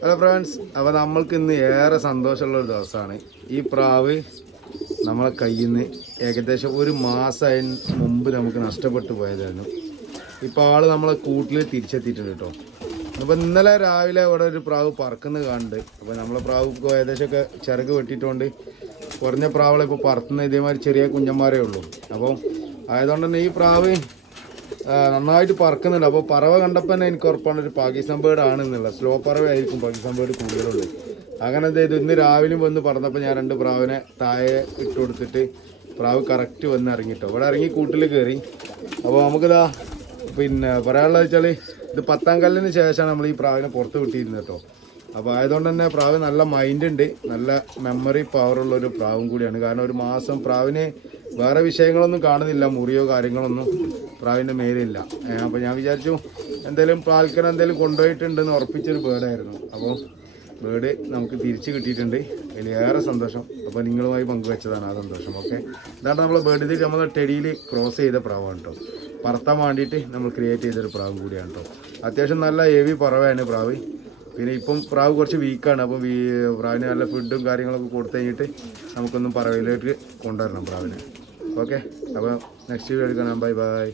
Hello friends, അപ്പോൾ നമ്മൾക്ക് ഇന്ന് ഏറെ സന്തോഷമുള്ള ഒരു ദിവസമാണ്. ഈ പ്രാവ് നമ്മളെ കയ്യിൽ നിന്ന് ഏകദേശം ഒരു മാസം മുമ്പ് നമുക്ക് നഷ്ടപ്പെട്ടു പോയതായിരുന്നു. ഇപ്പോൾ ആൾ നമ്മളെ കൂട്ടിൽ തിരിച്ചെത്തിയിട്ടുണ്ട് കേട്ടോ. അപ്പോൾ ഇന്നലെ രാവിലെ ഇവിടെ ഒരു പ്രാവ് പറക്കുന്നത് കാണുന്നുണ്ട്. അപ്പോൾ നമ്മളെ പ്രാവ് ഏകദേശമൊക്കെ ചിറക് വെട്ടിയിട്ടുകൊണ്ട് കുറഞ്ഞ പ്രാവുകളെ ഇപ്പോൾ പറത്തുന്ന ഇതേമാതിരി ചെറിയ കുഞ്ഞന്മാരേ ഉള്ളൂ. അപ്പോൾ ആയതുകൊണ്ട് തന്നെ ഈ പ്രാവ് നന്നായിട്ട് പറക്കുന്നുണ്ട്. അപ്പോൾ പറവ കണ്ടപ്പോൾ തന്നെ എനിക്ക് ഉറപ്പാണ് ഒരു പാകിസ്ഥാൻ ബേർഡ് ആണെന്നുള്ള. സ്ലോ പറവയായിരിക്കും പാകിസ്ഥാൻ ബേർഡ് കൂടുതലുള്ളത്. അങ്ങനെ എന്ത് ചെയ്തു, ഇന്ന് രാവിലെയും വന്ന് പറന്നപ്പോൾ ഞാൻ 2 പ്രാവിനെ താഴെ ഇട്ട് കൊടുത്തിട്ട് പ്രാവ് കറക്റ്റ് വന്ന് ഇറങ്ങിട്ടോ. ഇവിടെ ഇറങ്ങി കൂട്ടിൽ കയറി. അപ്പോൾ നമുക്കിതാ പറയാനുള്ളത് വെച്ചാൽ ഇത് 10ാം കല്ലിന് ശേഷമാണ് നമ്മൾ ഈ പ്രാവിനെ പുറത്ത് വിട്ടിരുന്നത് കേട്ടോ. അപ്പോൾ ആയതുകൊണ്ട് തന്നെ പ്രാവ് നല്ല മൈൻഡ് ഉണ്ട്, നല്ല മെമ്മറി പവറുള്ളൊരു പ്രാവും കൂടിയാണ്. കാരണം ഒരു മാസം പ്രാവിന് വേറെ വിഷയങ്ങളൊന്നും കാണുന്നില്ല, മുറിയോ കാര്യങ്ങളൊന്നും പ്രാവിൻ്റെ മേലില്ല. അപ്പോൾ ഞാൻ വിചാരിച്ചു എന്തെങ്കിലും പാൽക്കനം എന്തെങ്കിലും കൊണ്ടുപോയിട്ടുണ്ടെന്ന് ഉറപ്പിച്ചൊരു ബേർഡായിരുന്നു. അപ്പോൾ ബേർഡ് നമുക്ക് തിരിച്ച് കിട്ടിയിട്ടുണ്ട്, വലിയേറെ സന്തോഷം. അപ്പോൾ നിങ്ങളുമായി പങ്കുവെച്ചതാണ് ആ സന്തോഷം. ഓക്കെ, ഇതാണ് നമ്മൾ ബേർഡ്. ഇത് നമ്മൾ ടെടിയിൽ ക്രോസ് ചെയ്ത പ്രാവാണ് കേട്ടോ. പറത്താൻ വേണ്ടിയിട്ട് നമ്മൾ ക്രിയേറ്റ് ചെയ്തൊരു പ്രാവും കൂടിയാണ് കേട്ടോ. അത്യാവശ്യം നല്ല ഹെവി പറവയാണ് പ്രാവ്. പിന്നെ ഇപ്പം പ്രാവ് കുറച്ച് വീക്കാണ്. അപ്പം പ്രാവിന് നല്ല ഫുഡും കാര്യങ്ങളൊക്കെ കൊടുത്തു കഴിഞ്ഞിട്ട് നമുക്കൊന്നും പറവയിലേക്ക് കൊണ്ടുവരണം പ്രാവിനെ. ഓക്കെ, അപ്പോൾ നെക്സ്റ്റ് വീഡിയോ എടുക്കണം. Bye bye.